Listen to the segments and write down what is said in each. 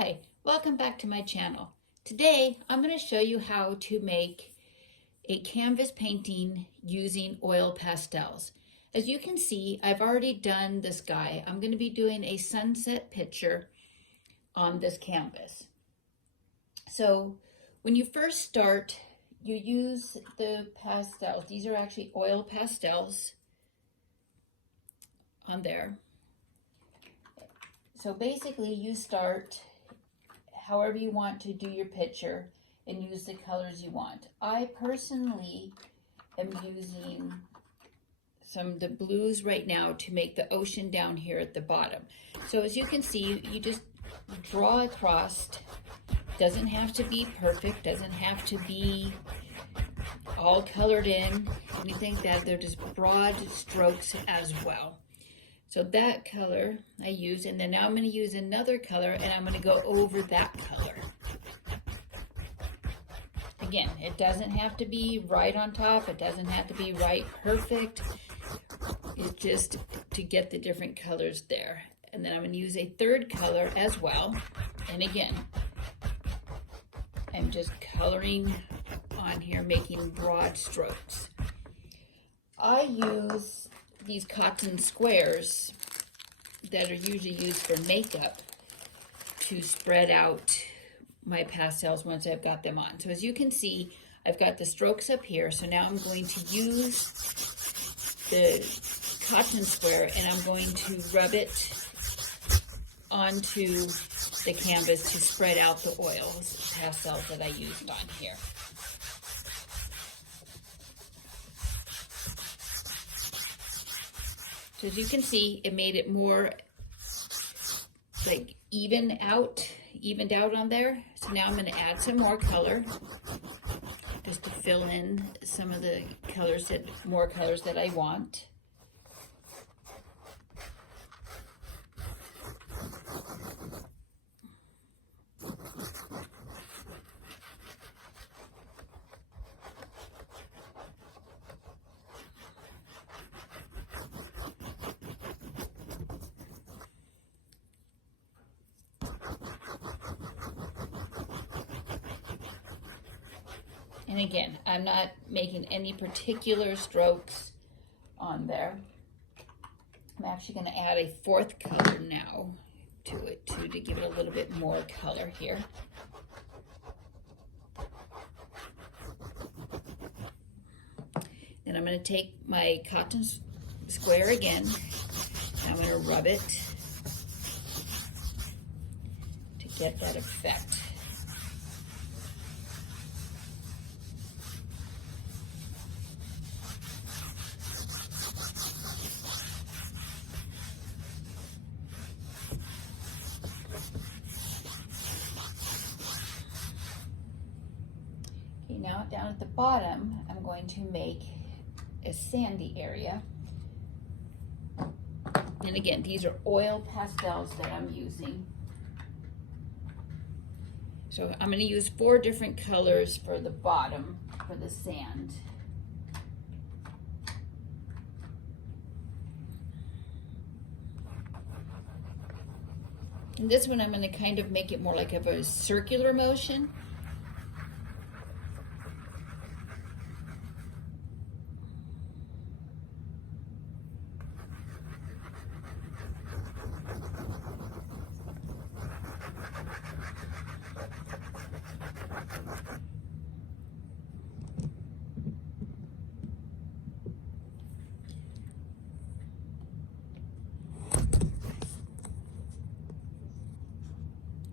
Hi, welcome back to my channel. Today I'm going to show you how to make a canvas painting using oil pastels. As you can see, I've already done this guy. I'm going to be doing a sunset picture on this canvas. So when you first start, you use the pastels. These are actually oil pastels on there. So basically you start however you want to do your picture and use the colors you want. I personally am using some of the blues right now to make the ocean down here at the bottom. So as you can see, you just draw across. Doesn't have to be perfect, doesn't have to be all colored in, anything like that. They're just broad strokes as well. So that color I use, and then now I'm going to use another color and I'm going to go over that color. Again, it doesn't have to be right on top, it doesn't have to be right perfect. It's just to get the different colors there. And then I'm going to use a third color as well. And again, I'm just coloring on here, making broad strokes. I use these cotton squares that are usually used for makeup to spread out my pastels once I've got them on. So as you can see, I've got the strokes up here. So now I'm going to use the cotton square and I'm going to rub it onto the canvas to spread out the oils, pastels that I used on here. So as you can see, it made it more like evened out on there. So now I'm going to add some more color just to fill in some of the colors more colors that I want. And again, I'm not making any particular strokes on there. I'm actually going to add a fourth color now to it too, to give it a little bit more color here. Then I'm going to take my cotton square again. I'm going to rub it to get that effect. Now down at the bottom, I'm going to make a sandy area. And again, these are oil pastels that I'm using. So I'm going to use 4 different colors for the bottom, for the sand. And this one I'm going to kind of make it more like of a circular motion.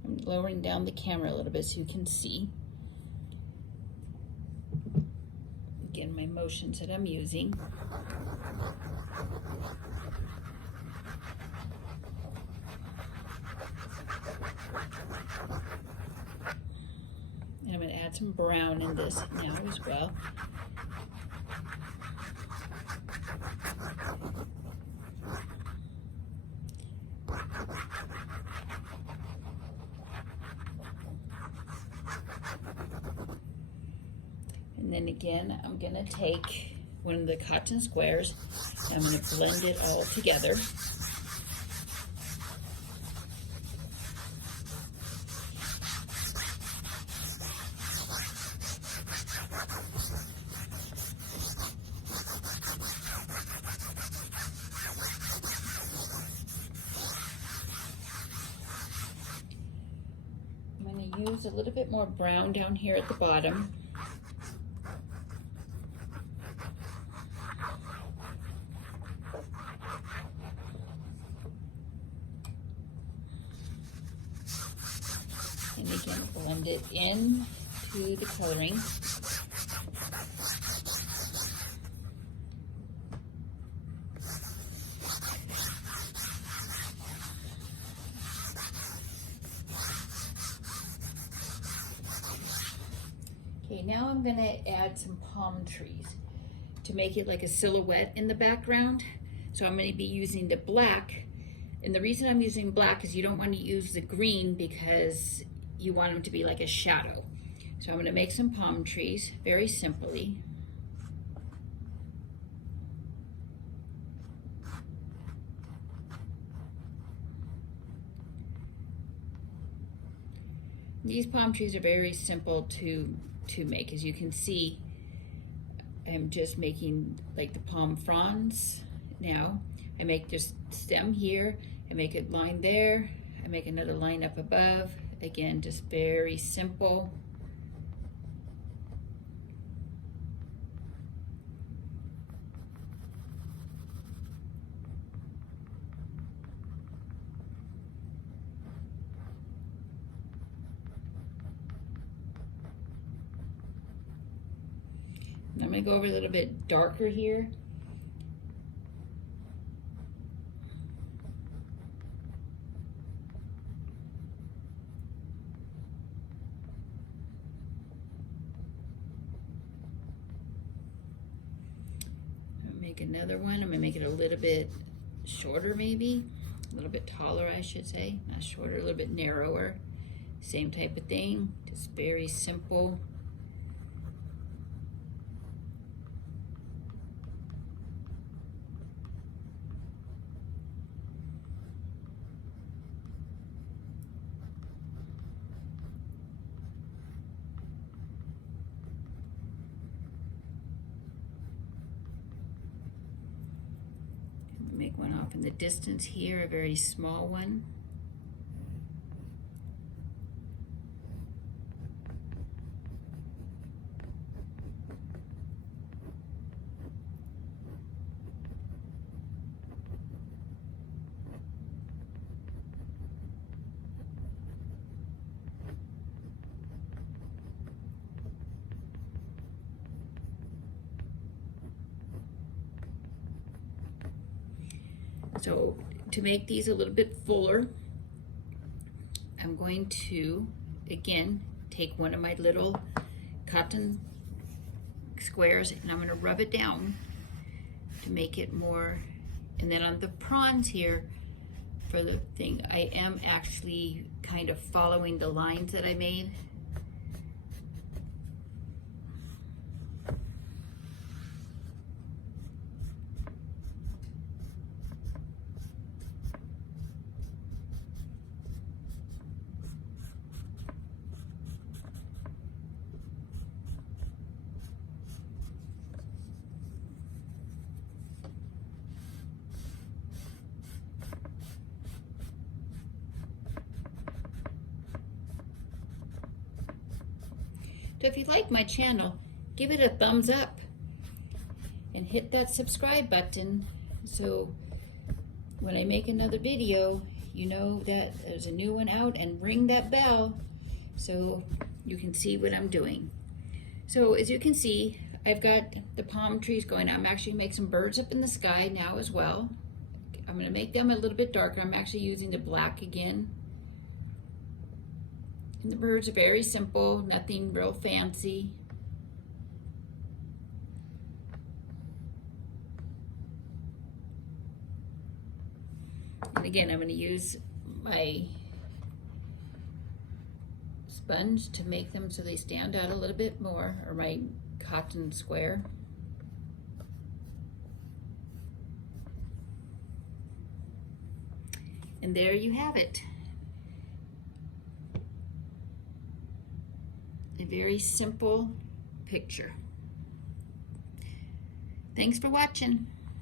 I'm lowering down the camera a little bit so you can see. Again, my motions that I'm using. And I'm going to add some brown in this now as well. And then again, I'm going to take one of the cotton squares and I'm going to blend it all together. use a little bit more brown down here at the bottom. And again, blend it in to the coloring. Okay, now I'm going to add some palm trees to make it like a silhouette in the background. So I'm going to be using the black, and the reason I'm using black is you don't want to use the green because you want them to be like a shadow. So I'm going to make some palm trees very simply. These palm trees are very simple to make. As you can see, I'm just making like the palm fronds now. I make this stem here, I make a line there, I make another line up above. Again, just very simple. I'm going to go over a little bit darker here. I'll make another one. I'm going to make it a little bit shorter, maybe a little bit taller, I should say. Not shorter, a little bit narrower. Same type of thing, just very simple. Make one off in the distance here, a very small one. So to make these a little bit fuller, I'm going to, again, take one of my little cotton squares and I'm going to rub it down to make it more. And then on the prawns here, for the thing, I am actually kind of following the lines that I made. So if you like my channel, give it a thumbs up and hit that subscribe button so when I make another video, you know that there's a new one out, and ring that bell so you can see what I'm doing. So as you can see, I've got the palm trees going. I'm actually making some birds up in the sky now as well. I'm going to make them a little bit darker. I'm actually using the black again. And the birds are very simple, nothing real fancy. And again, I'm going to use my sponge to make them so they stand out a little bit more, or my cotton square. And there you have it. A very simple picture. Thanks for watching.